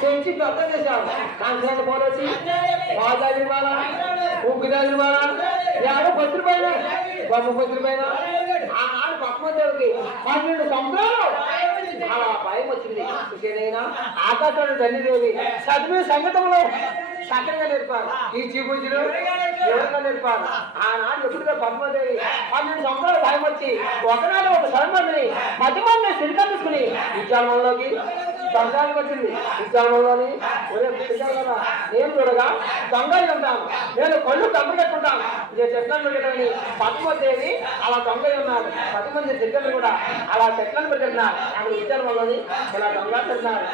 తెచ్చి పెద్ద చేశాను కంచాన్ని పోలొచ్చి పాదాలు ఇవ్వాలా ఉగ్గుదాలు ఇవ్వాలా యాభై పత్రి పైన బొమ్మ పత్రి పైన ఆనాడు పద్మదేవికి 12 సంవత్సరాలు అలా భయం వచ్చింది. విషయనైనా ఆకాశంలో తల్లిదేవి చదివే సంగతంలో చక్కగా నేర్పారు. ఈ చీపుజులు ఎవరిగా నేర్పారు. ఆనాడు ఎప్పుడుగా పద్మదేవి 12 సంవత్సరాలు భయం వచ్చి ఒకనాడు ఒక సర్మందిని 10 మంది సిరికం తీసుకుని విద్యాలయంలోకి దొంగకి వచ్చింది. విద్యాలయంలోని ఒరే కదా నేను చూడగా దొంగలు ఉంటాను, నేను కళ్ళు కమ్మ కట్టుకుంటాను, నేను చెట్లను పెట్టని పద్మదేవి అలా దొంగలు ఉన్నారు. 10 మంది సిరికలు కూడా అలా చెట్లను పెట్టున్నారు. అక్కడ విద్యాలయంలోని ఇలా దొంగ పెడుతున్నారు.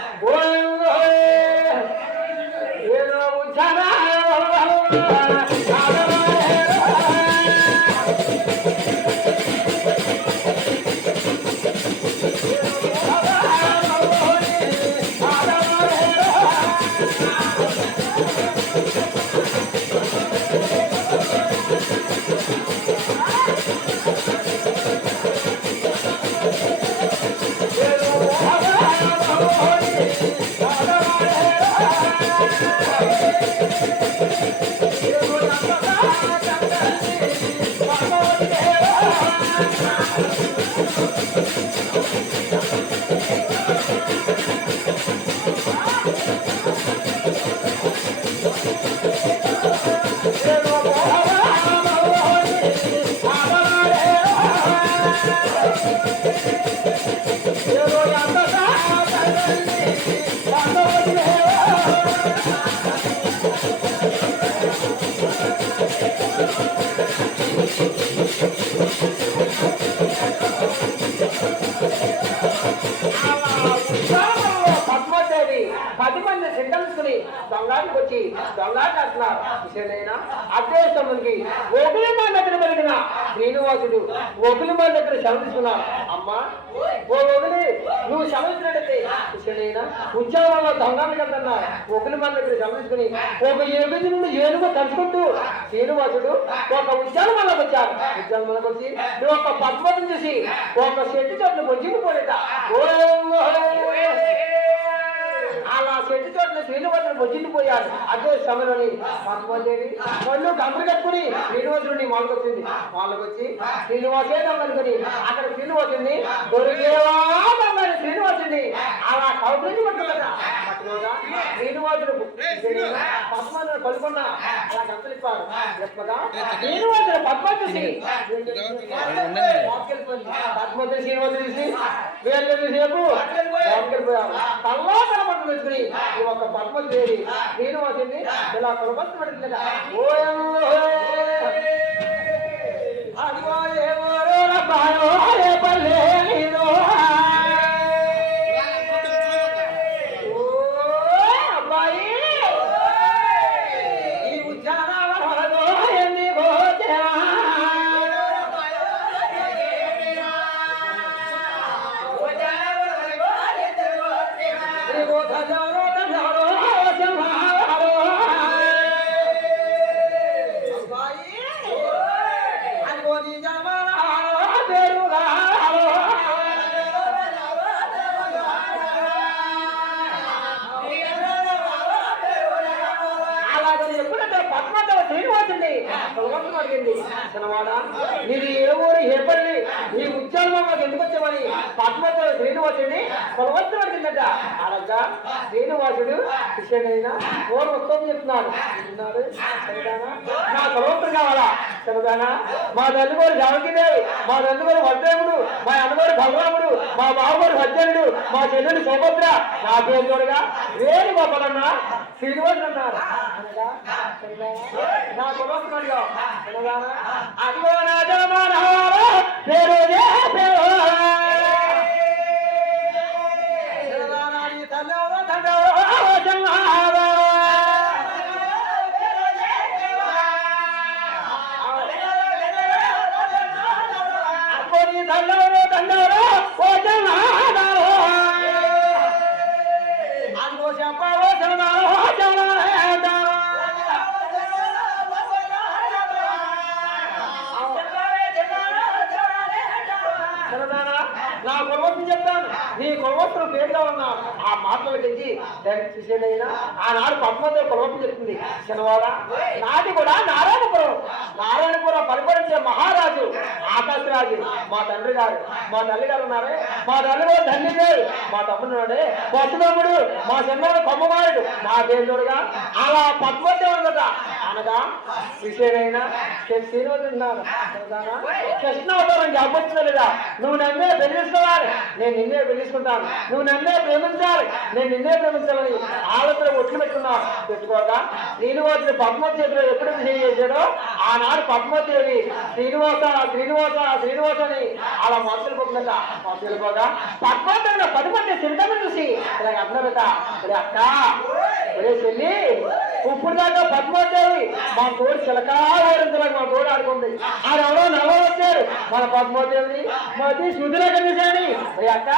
పద్మదేవి 10 మంది సిద్ధంసుకుని దొంగకి వచ్చి దొంగకి అంటున్నారు. విషయమైనా అద్వేషమునికి ఒకలిమాల దగ్గర పెరిగిన శ్రీనివాసుడు ఒకలిమాల దగ్గర శమిస్తున్నాడు. అమ్మా ఓ ఒకలి నువ్వు శమించినట్టయితే విషయమైనా ఉద్యోగంలో దొంగకి అంటున్నారు. ఒకలిమాల దగ్గర శమించుకుని ఒక ఏడుగు నుండి ఏనుగు తలుచుకుంటూ శ్రీనివాసుడు ఒక ఉద్యానవనంలోకి వచ్చారు. ఉద్యానవనంలోకి వచ్చి ఒక పద్మం చూసి ఒక చెట్టు చెట్లు బొజ్జిపోలేట. అలా చెట్టు చోట్ల శ్రీనివాసుడు బొజ్జిపోయాడు. అదే సమయంలోని పద్మదేవి కళ్ళు గంటలు కట్టుకుని శ్రీనివాసుడిని వాళ్ళకొచ్చింది. వాళ్ళకొచ్చి శ్రీనివాసే దొంగనుకుని అక్కడ శ్రీనివాసుడిని దొరికేవా దొంగని శ్రీనివాసుడిని అలా కౌగులించి పట్టుకున్నా శ్రీనివాసుడు పద్మాలను పడుకున్న అలా గంటలిప్పారు. చెప్పగా శ్రీనివాసుడు పద్మ చూసి పద్మదేవి శ్రీనివాసుడు చూసి వేరు సేపు వెళ్ళిపోయారు. తల్లా కనబడుతుంది ఒక పద్మదేవి శ్రీనివాసుని ఇలా కొలబత్తు పడుతుంది. నీది ఏ ఊరు ఏ పల్లి నీ ఉద్యోగం ఎందుకు వచ్చామని పద్మదేవి శ్రీనివాసుడిని కొలవత్తు పడుతుందట. అడగ్గా శ్రీనివాసుడు విషయమైనా ఓరు ఉత్తమం చెప్తున్నాడు. నా కొలవత్తు కావాలా చెబుతానా? మా తల్లిగారు జానకిదేవి, మా తల్లిగారు వద్దేవుడు, మా అన్నగారు బలరాముడు, మా బావగారు సజ్జనుడు, మా చెల్లెలు సుభద్ర, నా పేరు చూడగా వేరు గొప్పలన్నా శ్రీనివాసుడు అన్నారు. నా కొలవస్తున్నాడు అదిగో నా పేరు తల్లెవరో తండ్రి తల్లెవరో తండ్రి అందుకో చెప్పావో నా కొలవత్తు చెప్తాను. నీ కొలవత్తులు పేరుగా ఉన్నా ఆ మాటలు గురించి చూసేదైనా ఆనాడు పద్మదేవి పొలవటం చెప్తుంది శనివాడ నాది కూడా నారాయణపురం పరిపాలించే మహారాజు ఆకాశరాజు మా తండ్రి గారు మా తల్లి గారు ఉన్నారే మా తల్లి గారు ధన్యుడు మా తమ్ముడు పశుతమ్ముడు మా చిన్నవాడు కొమ్మవారుడు మా దేవుడుగా అలా పద్మదేవుడు కదా అనగా విషయమైనా శ్రీనివాసు కృష్ణావతారం చెప్పొచ్చులేదా నువ్వు నన్నే పెళ్లిసుకోవాలి నేను నిన్నే పెళ్లిసుకుంటాను నువ్వు నన్నే ప్రేమించాలి నేను నిన్నే ప్రేమించాలని ఆలోచన ఒట్లు పెట్టుకోగా శ్రీనివాసుడు పద్మదేవిలో ఎప్పుడు చేశాడో ఆనాడు పద్మదేవి శ్రీనివాస అని అలా మొదలు మొదలుపోగా పద్మదేవిలో 10 మంది సిరితను చూసి ఇలా అన్నారట అక్క చెల్లి ఇప్పుడు దాకా పద్మదేవి మా తోడు చిలకా ఓడించలేక మా తోడు ఆడుకుంది ఆడెవరో నవ్వు వచ్చారు మన పద్మదేవిని మధ్య శుద్ధిలో కనిపించాని అక్క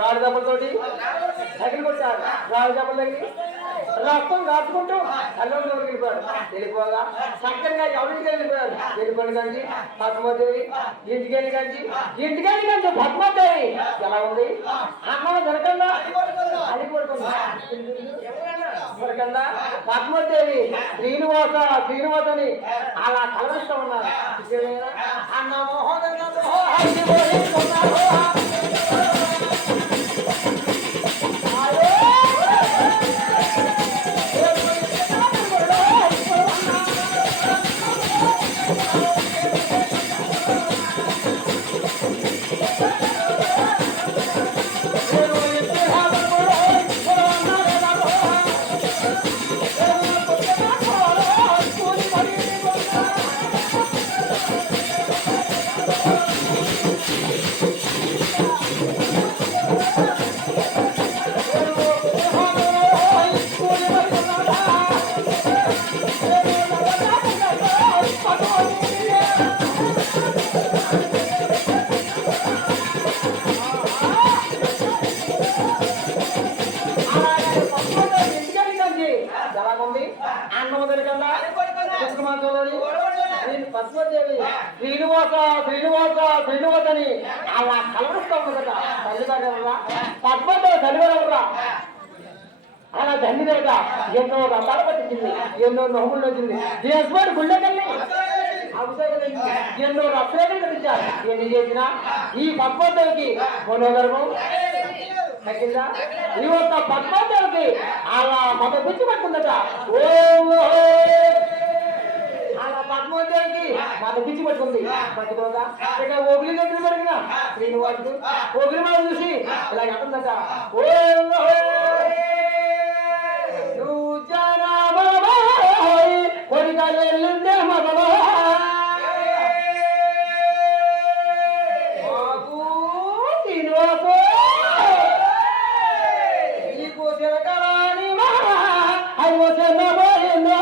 రాడు దెబ్బలతోటి సైకిల్ కొట్టారు రాడు దెబ్బలు తగిలి రక్తం కాచుకుంటూ అల్లంలోకి వెళ్ళిపోగా చక్కగా ఎవరికి వెళ్ళిపోయాడు కంచి పద్మదేవి ఇంటికెళ్ళి కంచి పద్మదేవి ఎలా ఉంది అన్నం దొరకండా అది కొడుకుందా దొరకండా పద్మదేవి శ్రీనివాసని అలా కలవిస్తూ ఉన్నారు అన్న పద్మదేవి శ్రీనివాసని అలా కలవరుస్తూ ఉన్నదట తల్లిదండ్రుల పద్మదేవి తల్లిదండ్రుల అలా ధన్యదేవత ఎన్నో రకాలు పట్టించింది ఎన్నో నోములు వచ్చింది దేశవాడి గుళ్ళకెళ్ళి ఎన్నో రక్షలు కట్టించారు ఎన్ని చేసినా ఈ పద్మదేవికి మనోగర్భం తగ్గిందా ఈ ఒక్క పద్మదేవికి అలా మత పిచ్చి పట్టుకుందట అలా పద్మదేవికి మత పిచ్చి పట్టుకుంది పట్టుకోగా ఇక ఓగిలి దగ్గర పెరిగిన శ్రీనివాసుడు ఓగిలి మనం చూసి ఇలా అంటుందట నువ్వు కొడికాలు వెళ్ళిందే మగవా శ్రీనివాసు నీకు తిరగరాని అయ్యో చిన్నబోయిందా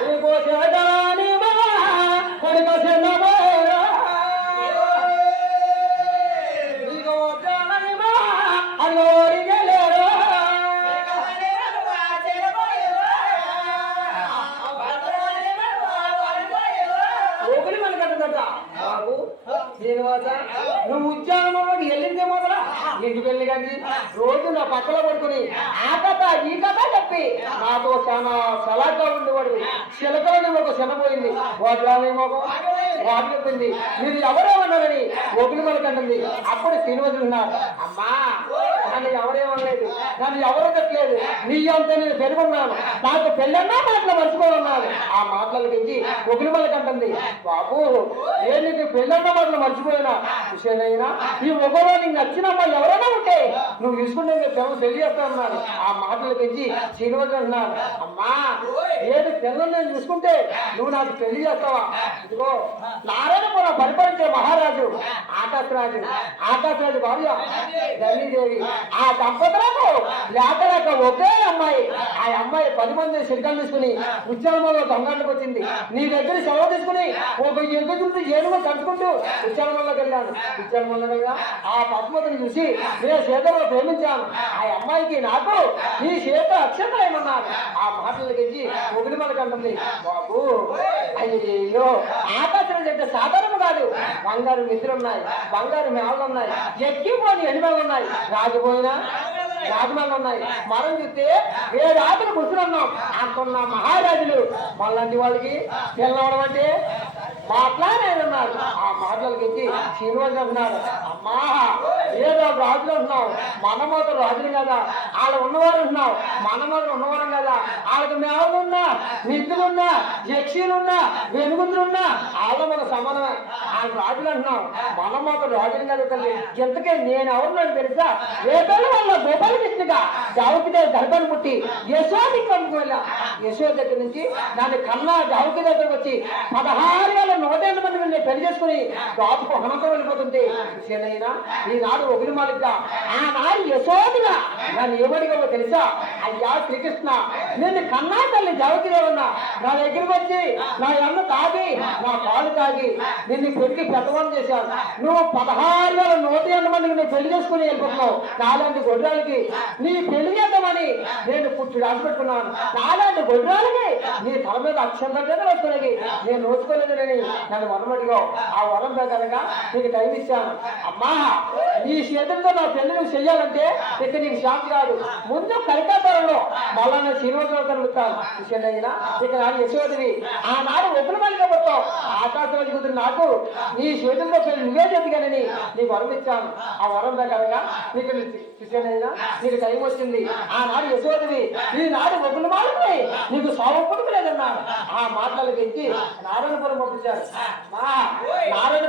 నీకు తిరగరాని కొడుకు చిన్నబోయా నీకు అల్లోరిగలేరు ఓగులి మన కట్టదట బాబు శ్రీనివాస నువ్వు ఉద్యానవనంలోకి వెళ్ళిందే మొదల ఇంటికి వెళ్ళి కానీ రోజు నా పక్కలో పడుకుని ఆ కథ ఈ కథ చెప్పి నాతో చాలా సలాగా ఉండేవాడు. చిలకలని ఒక చిన్నపోయింది వాటిలోనేమో వాటి చెప్పింది మీరు ఎవరేమన్నారని ఒగులు మనకంటుంది. అప్పుడు శ్రీనివాసులు ఉన్నారు అమ్మా నన్ను ఎవరేమనలేదు, నన్ను ఎవరు చెప్పలేదు, నీ అంతా నేను పెరుగున్నాను, నాకు పెళ్ళన్నా మాటలు మర్చిపోతున్నాను. ఆ మాటల గురించి ఒగులు మనకంటుంది బాబు నేను నీకు పెళ్ళన్న మాటలు మర్చిపోయినా విషయమైనా ఈ ఒగలో నీకు నచ్చిన అమ్మాయి ఎవరైనా ఉంటే నువ్వు తీసుకుంటే పెళ్లి చేస్తానన్నారు. ఆ మాటల గురించి శ్రీనివాసులు అంటున్నారు అమ్మా ఏది పిల్లలు నేను చూసుకుంటే నువ్వు నాకు పెళ్లి చేస్తావా? ఇదిగో నారాయణపురం పరిపాలించే మహారాజు ఆకాశరాజు భార్య ధనీదేవి ఆ దంపతులకు లేక ఒకే అమ్మాయి. ఆ అమ్మాయి 10 మంది సిరికలు తీసుకుని ఉద్యానవనంలో దొంగలకు వచ్చింది. నీ దగ్గర సెలవు తీసుకుని ఒక ఎగురు ఏనుగు కట్టుకుంటూ ఉద్యానవనంలోకి వెళ్ళాను. ఉద్యానవనంలో ఆ పద్మతిని చూసి నేను సీతలో ప్రేమించాను. ఆ అమ్మాయికి నాకు నీ సీత అక్షంతలు ఏమన్నాను. ఆ మాటలు తెచ్చి ఒకటి మనకు అంటుంది బాబు అయ్యో ఆకాశం అంటే సాధారణ కాదు. బంగారు మిత్రులు ఉన్నాయి, బంగారు మేళలు ఉన్నాయి, ఎక్కిపోని ఎనిమలు ఉన్నాయి, రాజుపోయినా రాజమాలు ఉన్నాయి. మనం చూస్తే ఏ రాత్రి కూర్చున్నాం అంటున్న మహారాజులు మళ్ళంటి వాళ్ళకి పిల్లవడం అంటే మాట్లాడేదన్నారు. ఆ మాటలకి శ్రీనివాసు అంటున్నారు అమ్మా ఏదో రాజులు అంటున్నావు, మన మాత్రం రాజులు కదా, వాళ్ళు ఉన్నవారు అంటున్నావు, మన మాత్రం ఉన్నవారం కదా, వాళ్ళకి మేవలున్నా నిధులున్నా యక్షులున్నా వెనుగుతులున్నా వాళ్ళు మన సమానమే. వాళ్ళు రాజులు అంటున్నావు, మన మాత్రం రాజులు కదా తల్లి. ఇంతకే నేను ఎవరున్నాను తెలుసా? రేపటి వల్ల గోపాల కృష్ణగా జావుకి గర్భాన్ని పుట్టి యశోది కంపుకు వెళ్ళా. యశోద దగ్గర నుంచి దాని కన్నా జావుకి దగ్గరకు వచ్చి 16,108 మంది నేను పెళ్లి చేసుకుని బాబుకు హనకం వెళ్ళిపోతుంటే విషయమైనా ఈనాడు ఒకరి మాలిగ్గా ఆనాడు యశోదిగా నన్ను ఏమడిగావో తెలుసా? అయ్యా శ్రీకృష్ణ నేను కన్నా తల్లి జావకిదేవన్నా నా దగ్గరికి వచ్చి నా అన్న తాగి నా పాలు తాగి నిన్ను పెళ్లికి పెద్దవాళ్ళు చేశాను. నువ్వు 16,108 మందికి నేను పెళ్లి చేసుకుని వెళ్ళిపోతున్నావు. నాలాంటి గొడ్రాలకి నీ పెళ్లి చేద్దామని నేను పుట్టి రాసిపెట్టుకున్నాను. నాలాంటి గొడ్రాలకి నీ తల మీద అక్షంతగా వస్తున్నాయి. నేను నోచుకోలేదని నన్ను వరం అడిగావు. ఆ వరం ప్రకారంగా నీకు టైం ఇచ్చాను. అమ్మా నీ చేతులతో నా పెళ్లి నువ్వు చెయ్యాలంటే ఇక నీకు శాంతి కాదు. ముందు కలికాపురంలో మళ్ళా నేను శ్రీనివాసరావు కలుగుతాను. విషయంలో ఇక నాడు యశోదివి ఆనాడు ఒప్పులు మళ్ళీపోతావు. ఆకాశవాణి కుదిరి నాకు నీ చేతులతో పెళ్లి నువ్వే చెందుగానని నీకు వరం ఇచ్చాను. ఆ వరం ప్రకారంగా నీకు విషయమైనా నీకు టైం వచ్చింది. ఆనాడు యశోదివి ఈనాడు ఒప్పులు మాలిపోయి నీకు సౌపుడుకు లేదన్నాను. ఆ మాటలు పెంచి నారాయణపురం పంపించారు. నారాయణ